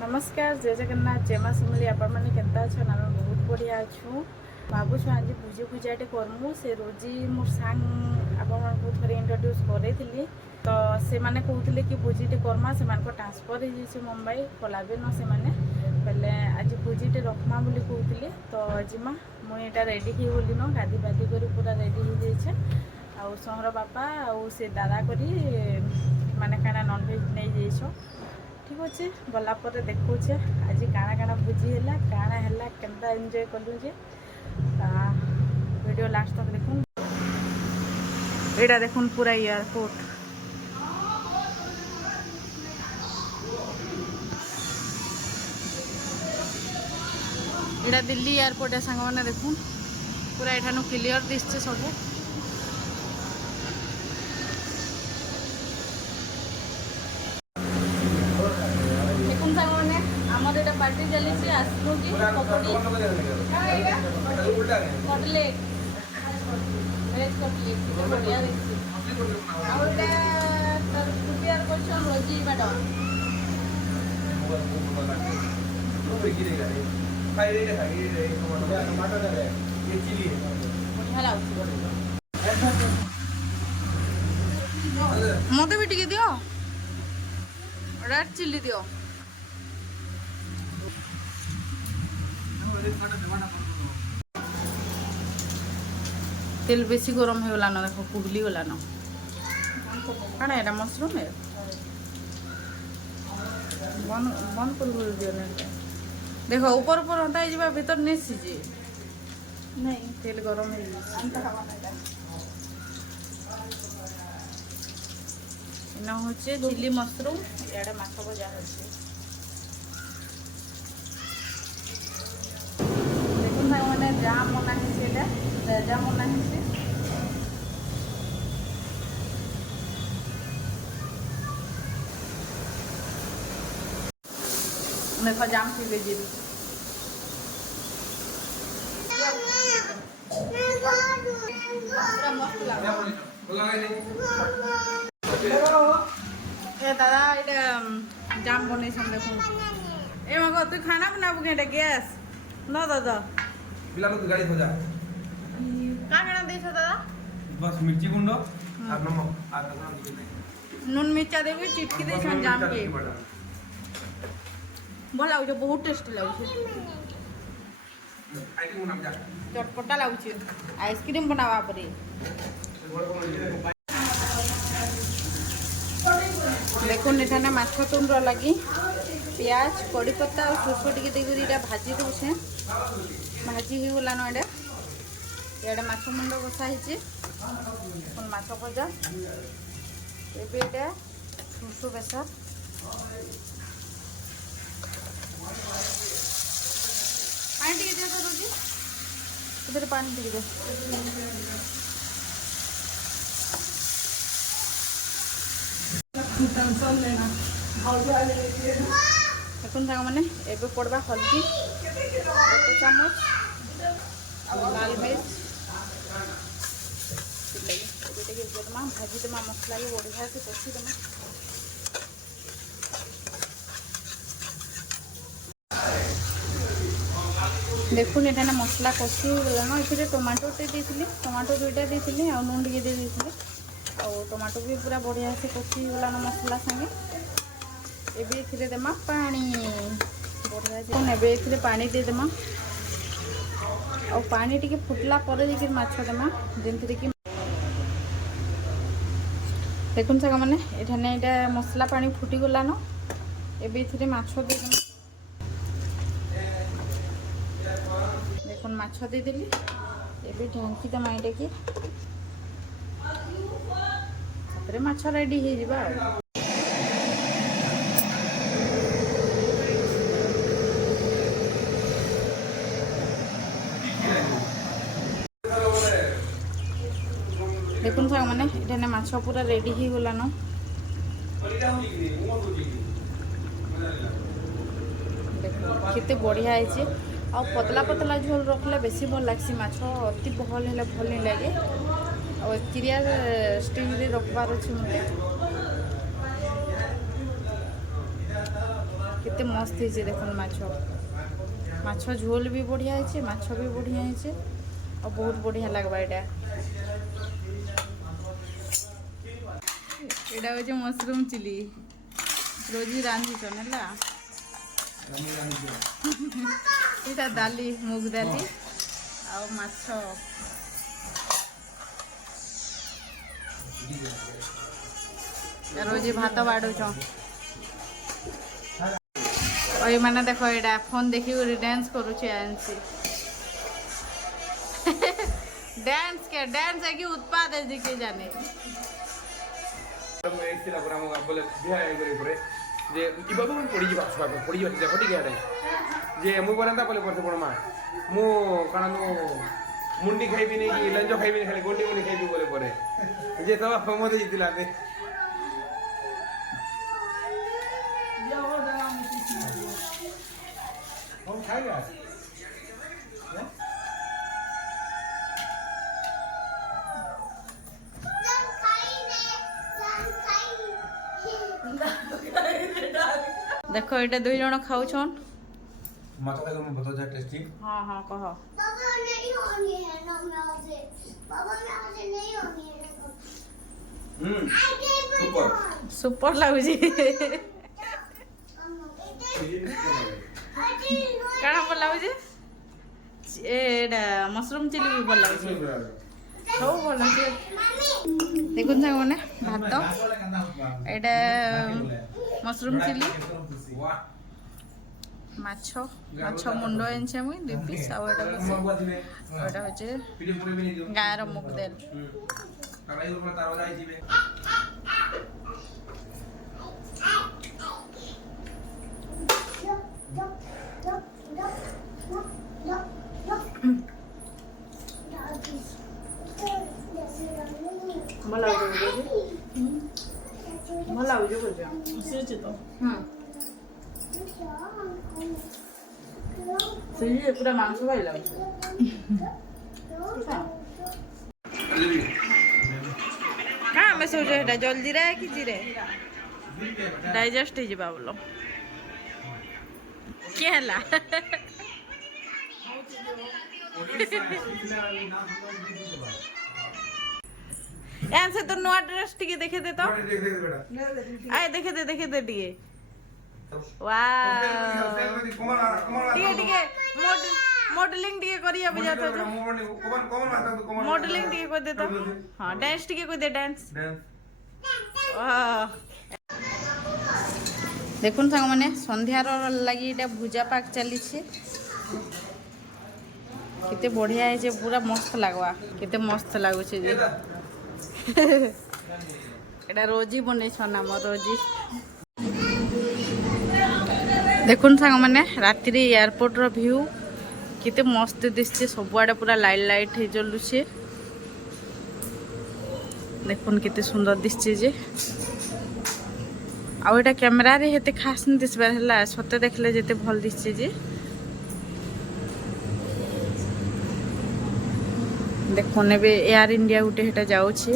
नमस्कार जय जगन्नाथ जय माँ सिमली आपण मैंने केता अच्छन आम बहुत बढ़िया अच्छू भावुँ आज भुजी भुजाटे करमु से रोजी मोर सांग आपको थे इंट्रोड्यूस करें तो से मैंने कहते कि भोजीटे करमा से ट्रांसफर हो मुंबई कलाबेन से बेले आज भोजीटे रखमा बोली कहते तो जिमा मुझे रेडी ही बोली न गाधी बाधी कर पूरा रेडी हो जाइए आउ सहर बापा आउ से दादा करी माने काना नॉनवेज नहीं जाइछ ठीक अच्छे गलापर देखुचे आज काଣା काଣା भोजी है काଣା है केन्ता एंजॉय कलु जे वीडियो लास्ट तक देखुन एटा देखुन पूरा एयरपोर्ट एटा दिल्ली एयरपोर्ट है सांग मैंने देखुन पूरा एठानु क्लियर दिसছে सब पार्टी चली आसलु कि कटलेट वेज कटलेट बढ़िया देखी प्रिपेयर कर रोजी मैडम मत भी टिके दियो रेड चिल्ली दियो तेल बेसी गरम हो गलान देखो कुहली गलान कण एटा मशरूम है बंद बंद कर दियो देखो ऊपर ऊपर होता है भीतर नहीं सीझे नहीं तेल गरम हो चिली मशरूम इे माछ भजा हो मैंने जाम बना जाम बना देखो जाम पी जी दादा ये जाम बन देखो ए मग तू खाना बनाबू के गैस न दादा बिलालो तो गाड़ी हो जा का खाना देछो दादा बस मिर्ची गुंडो और नमक और दे नून मिर्चा देबे चिटकी देछन जाम के भल लागो बहुत टेस्टी लागो आइटम नाम जा चटपटा लागो आइसक्रीम बनावा परे देखो नेठाने माछ तुंड लगी प्याज कड़ी पत्ता और सोसो टिके देकर भाजी दूचे भाजी हो गलान इडे माछ मुंड बसा है माछ भजा एबे सोसो बेसर पानी टिके दे रोजी इधर पानी टिके दे देखुन साग मैंने एबे पड़वा हल्दी 1 चामच लाल मिर्च भाजी देमा मसला भी बढ़िया से कषी देमा देखुन एठाने मसला कषी गलान ये टमाटो टमाटो 2टा देती आ नून टे दे और टमाटो भी पूरा बढ़िया से कषी गलान मसला संगे एबे देमा पानी बढ़िया एबे पानी देदेमा और पानी टी फुटला माछ देमा जमती कि देखुन साग मैंने एठाने ये मसला पानी फुटी गलान एबे माछ देदेमा देखुन माछ देदेली एबे ढांकी देमा ये कि माछ रेडी हो जावा देखुन साग मैंने इठाने माछ पूरा रेडी हो गलान केते बढ़िया है आ पतला पतला झोल रखले बेसी भल लग्सी माछ अति बहल है भल नहीं लगे और क्लियर स्टील रे रखबार अच्छे मत केते मस्त है देखो माछ माछ झोल भी बढ़िया है माछ भी बढ़िया है और बहुत बढ़िया लगवा यहाँ यहाँ हूँ मशरूम चिली रोजी रांधीछन है यहाँ दाली मुग दाली आउ माछ रोजी भात बाड़ुछ और ये मैंने देखो यहाँ फोन देखी डांस करुचे आंसी डांस के डांस है कि उत्पाद है जी के जाने बोले जे इबा तो पड़ी जा छुआ पड़ी जा फटी गया जे मु बरंदा बोले परसे पड़मा मु काना नो मुंडी खाइबी नहीं कि लंजो खाइबी नहीं खाली गोंडी मुंडी खाइबी बोले परे जे तो मते जितिला दे हम खाएगा देखो ये दुई जन खाऊन माछ खाइ हम बता जा टेस्टी हाँ हाँ कह पापा नहीं होनी है ना मैं से पापा मैं से नहीं होनी है सुपर सुपर लगुची कण भल लगुची एटा मशरूम चिली भी भल लगुची सब भल देखुन साग मैंने भात एटा मशरूम चिली माछ माछ मुंड एनछे मुई 2 पीस आ एटा होचे गायर मुग दाल भल लगुची तो पूरा मांस भाई लगुची हाँ मैं सोचे এটা জলদি রে কি জিরে ডাইজেস্ট হয়ে যাবা বলো কি হলা ऐसे तो नुआ ड्रेस टिके देखे दे तो आए देखे दे टिके वाह टिके टिके मॉडलिंग टिके करिया बजा तो मॉडलिंग टिके कर दे तो हां डांस टिके कर दे डांस वाह देखुन सांग माने संध्यार लगी एटा भुजा पाक चली छे किते बढ़िया है जे पूरा मस्त लागवा किते मस्त लागु छे जे एटा रोजी बने छन हम रोजी देखुन सांग माने राति रे एयरपोर्ट रो व्यू किते मस्त दिसছে सबुआडे पूरा लाइट लाइट हे जलुছে देखुन किते सुंदर दिसছে जे आ एटा कैमरा रे हेते खास न दिसबार हला सते देखले जेते भल दिसছে जे देखो ने एयर इंडिया गुटे हेटा जाउछे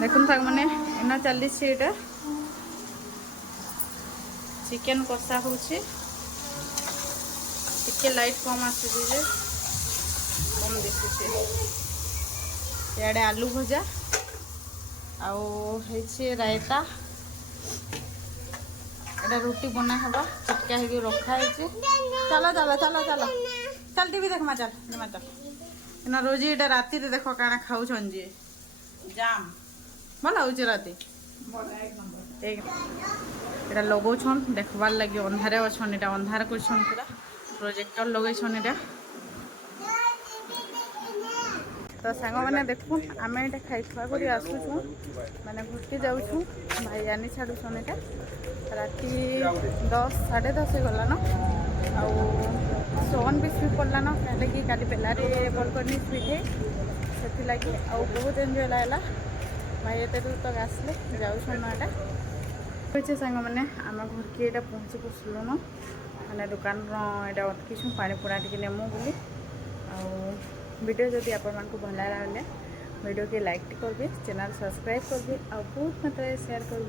देखुन थाक माने एना चली छे एटा चिकन कषा होछे टिके लाइट कम आसे जे कम दिसुछे याडे आलू भजा आउ हेछे रायता एटा रोटी बना हबा चिटका हेगे रखा हेछे चलो चलो चलो चलो चल टीवी देख मा चल ना रोजी एटा राती रे देखो काना खाउ छन जे जाम भला होचे राती एक एटा लगो छन देखबार लागि अंधारे अछन एटा अंधार को छन पूरा प्रोजेक्टर लगे छन एटा तो सांग मैंने देखु आम ये खाई खुआ कर आसुचु मैंने घुटके जाऊँ भाई आनी छाड़ू एटा राति 10 साढ़े 10 गला न आउ सोन भी स्वीट पड़ला न कहीं काली बेलारे बल करनी स्वीट है से लगे आउ बहुत एंजय लाला भाई एत दूर तक आसले जाऊँ एटा अच्छे सांग मैंने आम घर के ये पहुँची पसलु न मैंने दुकान यहाँ अटकीछू पानी पुरा टी नेमु बोली वीडियो जदि आपण भल लगे वीडियो के लाइक करबे, चैनल सब्सक्राइब करबे और बहुत मात्रा शेयर करबे।